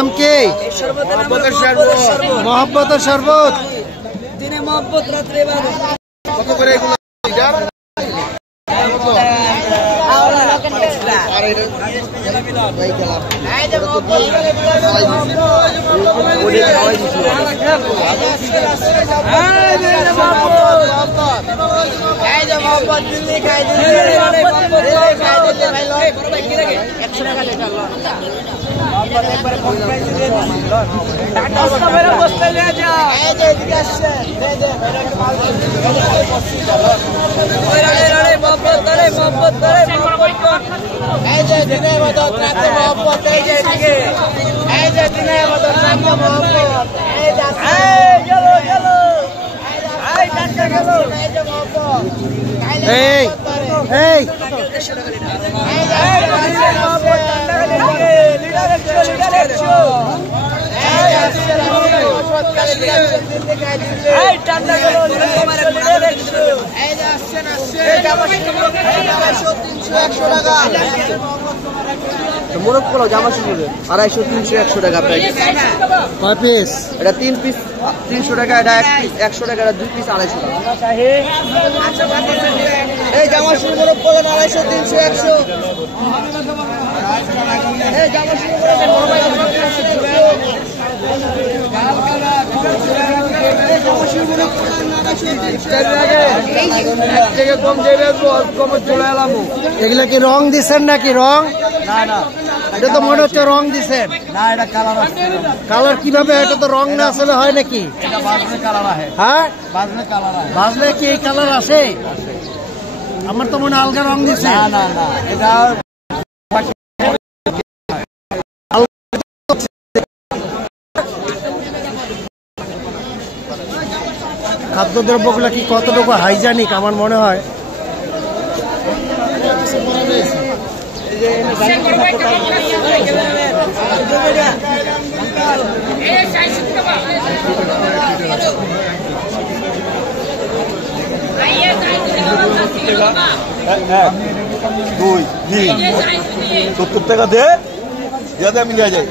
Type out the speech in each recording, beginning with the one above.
নাম কি? মহব্বতের শরবত। দিনে মহব্বত, রাত্রে কত করে এগুলো লিটার? মোরগ পোলাও জামা শুরু 250, 300, 100 টাকা প্রাইস। কয় পিস? এটা 3 পিস 300 টাকা, এটা 1 পিস 100 টাকা, এটা 2 পিস 250 টাকা। এই জামা শুরু মোরগ পোলাও 250, 300, 100। এই জামা শুরু এগুলা কি রং দিচ্ছেন নাকি? রং না না, এটা তো মনে হচ্ছে রং দিচ্ছেন। না এটা কালার আছে। কালার কিভাবে? এটা তো রং না আসলে হয় নাকি? এটা বাজলে কালার আছে। হ্যাঁ, বাজলে কালার আছে। ভাজলে কি এই কালার আসে? আমার তো মনে হয় আলগা রং দিচ্ছে। না না না, এটা খাদ্যদ্রব্যগুলো কি কতটুকু হাইজেনিক আমার মনে হয়। এক, দুই, তিন, 70 টাকা দে, ইয়াতে আমি লিয়া যাই,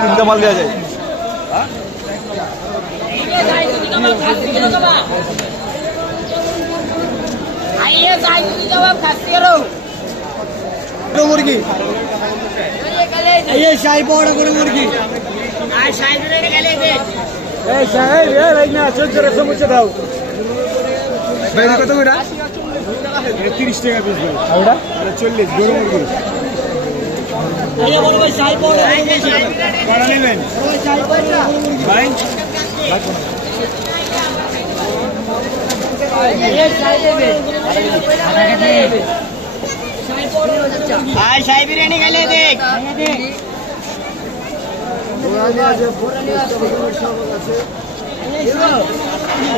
3টা মাল লিয়া যাই। মুরগি শাহি পাউডার করে মুরগি। দাও 30 টাকা পিস। 40 গরু মুরগি। শাহী বিরিয়ানি খেলে দেখ।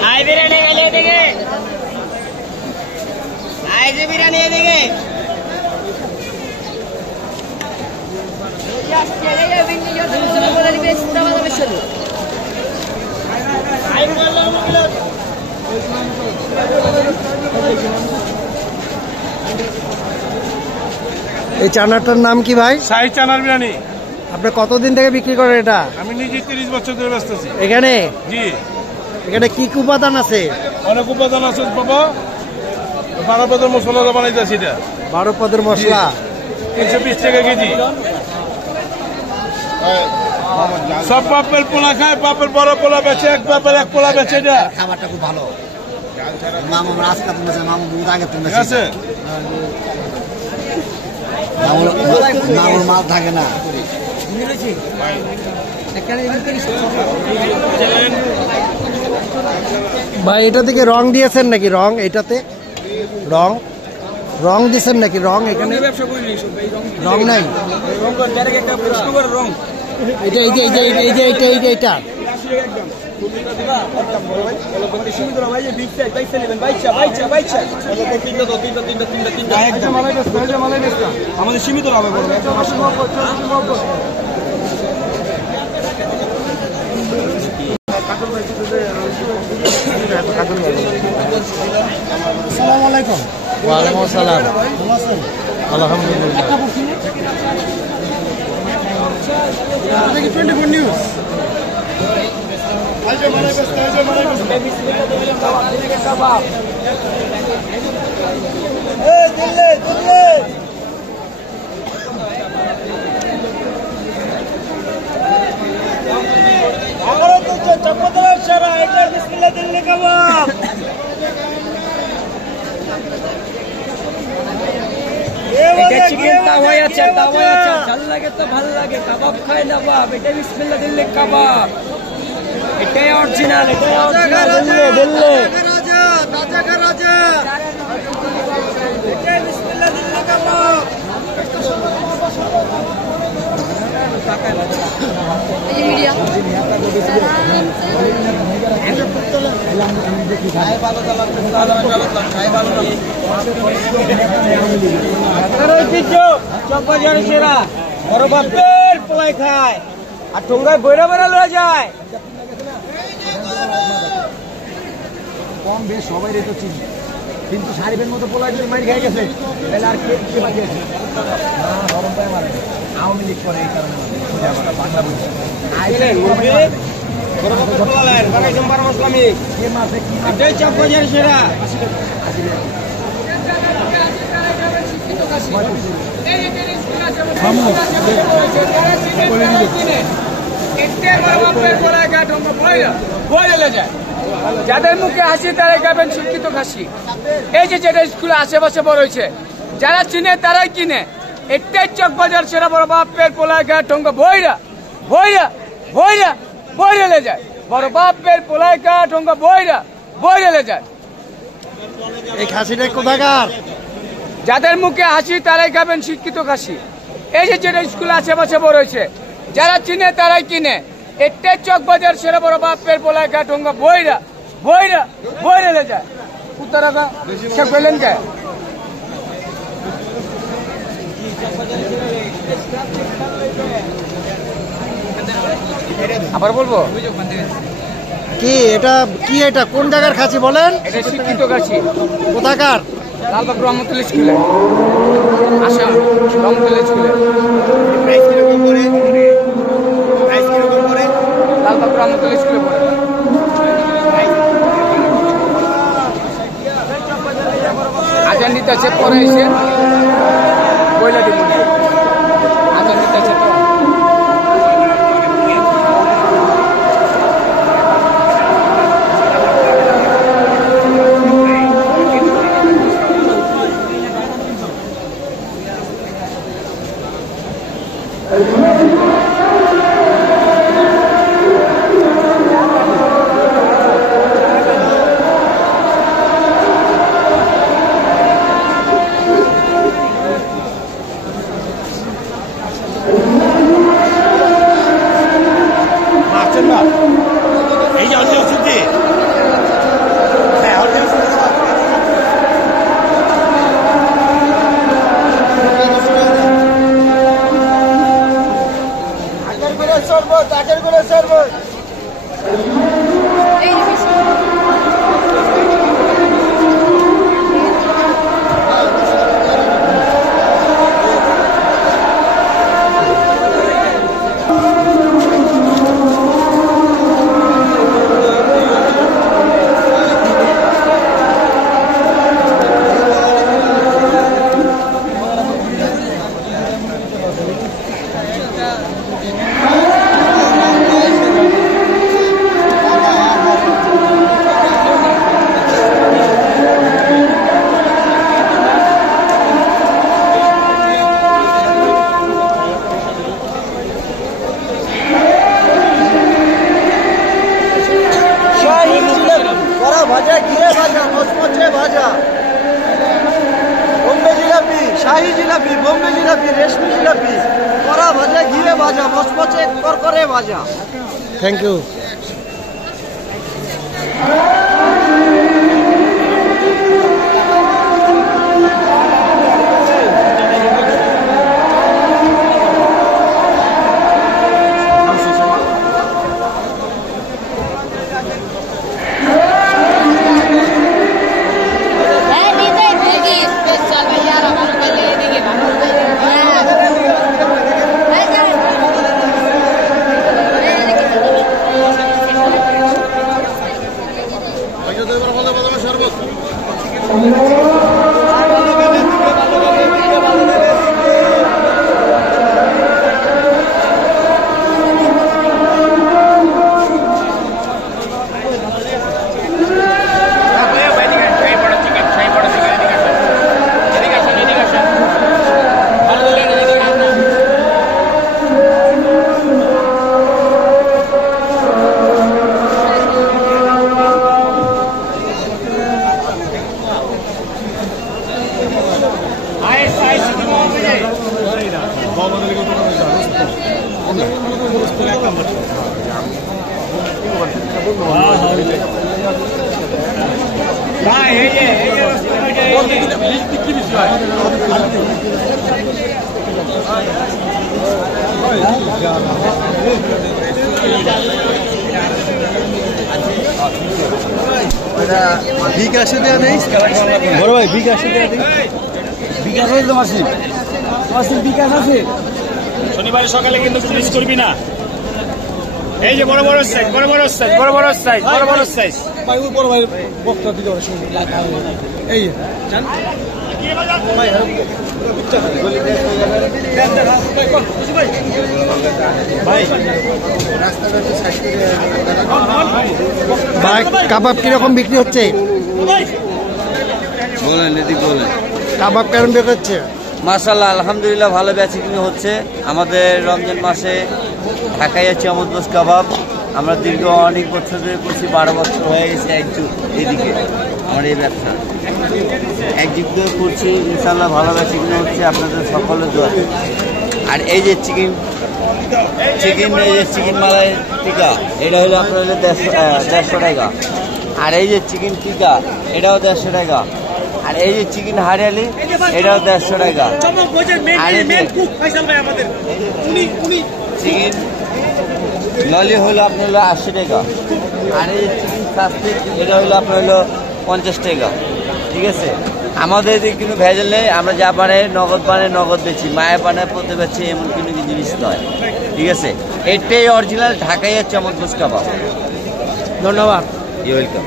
শাহী বিরিয়ানি খেলে দেখে, শাহী বিরিয়ানি দেখে। এই চানাটার নাম কি ভাই? শাহী চানার বিরিয়ানি। আপনি কতদিন থেকে বিক্রি করেন এটা? আমি নিজে 30 বছর ধরে ব্যস্ত আছি। এখানে জি, এখানে কি কি উপাদান আছে? অনেক উপাদান আছে বাবা। 12 পদের মশলা বানাইতেছি এটা। 12 পদের মশলা। 320 টাকা কেজি। সব বাপের পোলা খায়, বাপের বড় পোলা বেচে, এক বাপের এক পোলা বেচে। এটা খাবারটা খুব ভালো। মামু রাস্তা তুলেছে, মামু দুধ আগে তুলেছে। ঠিক আছে, মামুর মাল থাকে না। ভাই এটা থেকে রং দিয়েছেন নাকি? রং এটাতে রং রং দিয়েছেন নাকি? রং এখানে রং নাই। এটা এই যে এই যে এই যে এইটা এই যে এইটা আমাদের সীমিত হবে। আসসালামু আলাইকুম। ওয়ালাইকুম আসসালাম। আলহামদুলিল্লাহ। চিকেন তাওয়াই আছে ভাল লাগে তো ভাল লাগে কাবাব খায় না বাপ এটা বিসমিল্লাহ দিল্লি কাবাব এটাই অরিজিনাল দিল্লি এটাই বিসমিল্লাহ দিল্লি কাবাব চকবাজারের সেরা বড় বাপের পোলাই খায় আর ঠোঙ্গায় বইরা বইরা লয়ে যায়। কম বেশ সবাই রেতো চিনি, কিন্তু সারিবের মতো পোলা যদি মারি খেয়ে গেছে তাহলে আর কে বাকি আছে? গরমটাই মারে আওয়ামী লীগ করে এই কারণে বাংলা বলছে চকবাজারের সেরা যাদের মুখে হাসি তারাই খাবেন শিক্ষিত খাসি। এই যে যেটা স্কুলে আশেপাশে বড় হয়েছে, যারা চিনে তারাই কিনে। একটাই চকবাজার সেরা বড় বাপের পোলায় গা ঠোঙ্গা বইরা বইরা বইরা বইরেলে যায়। বড় বাপের পোলায় গা ঠোঙ্গা বইরা বইরেলে যায়। এই খাসিটা কোথাকার? যাদের মুখে হাসি তারাই খাবেন শিক্ষিত খাসি। এই যে যেটা স্কুলে আশেপাশে বড় হয়েছে, যারা চিনে তারাই কিনে। একটাই চকবাজার সেরা বড় বাপের পোলায় গা ঠোঙ্গা বইরা বইরা বইরেলে যায়। উত্তরা সে পেলেন কে? আবার বলবো কি এটা? কি এটা? কোন জায়গার খাসি বলেন? এটা শিক্ষিত খাসি। কোথাকার? লালবাগ রহমতুল্লাহ স্কুলে, আসাম রহমতুল্লাহ স্কুলে। লালবাগ রহমতুল্লাহ স্কুলে পড়ে। আজান দিতে আছে, পরে এসে বইলা দিব। আজান দিতে আছে তো। ভাজা, ঘিরে ভাজা, মচমচে ভাজা, বোম্বে জিলাপি, শাহী জিলাপি, বোম্বে জিলাপি, রেশমি জিলাপি, কড়া ভাজা, ঘিরে ভাজা, মচমচে করকরে ভাজা। Thank you. বিকাশে দেওয়া নেই বড় ভাই, বিকাশে দেওয়া নেই। বিকাশ আছে তোমার সিম? তোমার সিম বিকাশ আছে? শনিবারে সকালে কিন্তু মিস করবি না। এই যে বড় বড় সাইজ, বড় বড় সাইজ, বড় বড় সাইজ, বড় বড় সাইজ। ভাই ওই বড় ভাই বক্তা দিতে পারে শুনুন। এই জান ভাই ভাই কাবাব কিরকম বিক্রি হচ্ছে? বলেন এদিক বলেন। কাবাব কেমন বিক্রি হচ্ছে? মাশাআল্লাহ আলহামদুলিল্লাহ ভালো বেচাকেনা হচ্ছে। আমাদের রমজান মাসে ঢাকাইয়া চমৎকার কাবাব আমরা দীর্ঘ অনেক বছর ধরে করছি, 12 বছর হয়ে গেছে একযুগ এদিকে আমার এই ব্যবসা, একযুগ ধরে করছি। ইনশাআল্লাহ ভালো বেচাকেনা হচ্ছে আপনাদের সকলের দোয়া। আর এই যে চিকেন এই যে চিকেন মালাই টিকা, এটা হলো আপনার হলো 150 টাকা। আর এই যে চিকেন টিকা এটাও 150 টাকা। আর এই যে চিকেন হারিয়ালি এটাও 150 টাকা। আর এই যে চিকেন ললি হলো আপনার হলো 80 টাকা। আর এই যে চিকেন সাস্তিক এটা হলো আপনার হলো 50 টাকা। ঠিক আছে, আমাদের এদিকে কিন্তু ভেজাল নেই। আমরা যা বানাই নগদ বানাই নগদ বেচি, মায়ের বানায় পড়তে বেচি, এমন কোনো জিনিস নয়। ঠিক আছে, এটাই অরিজিনাল ঢাকাইয়া চমৎকার কাবাব। ধন্যবাদ। You welcome.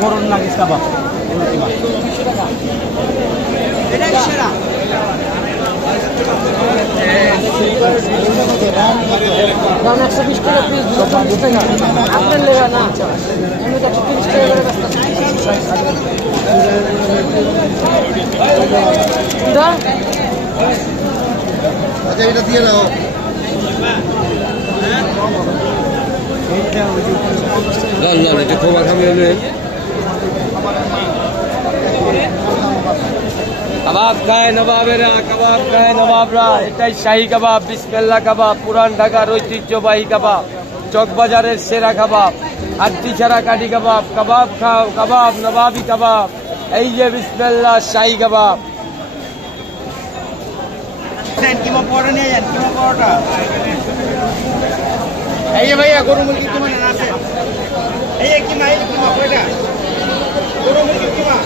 গরুর নাগিস কাবাব দাম 120 টাকা পিস, 250 টাকা আপনার লেখা না, আমি তো 130 টাকা করে আচ্ছা এটা দিয়ে নাও। এটা খোবা খাবে কাবাব খায় নবাবেরা, কাবাব খায় নবাবরা। এটাই শাহী কাবাব, বিসমিল্লাহ কাবাব, পুরান ঢাকার ঐতিহ্যবাহী কাবাব, চকবাজারের সেরা কাবাব, হাড্ডি ছাড়া কাঠি কাবাব। কাবাব খাও, কাবাব নবাবি কাবাব। এই যে বিসমিল্লাহ শাহী কাবাব। এই যে ভাইয়া গরু মুরগি কিমা আছে, এই কিমা কয়টা গরু মুরগি কিমা।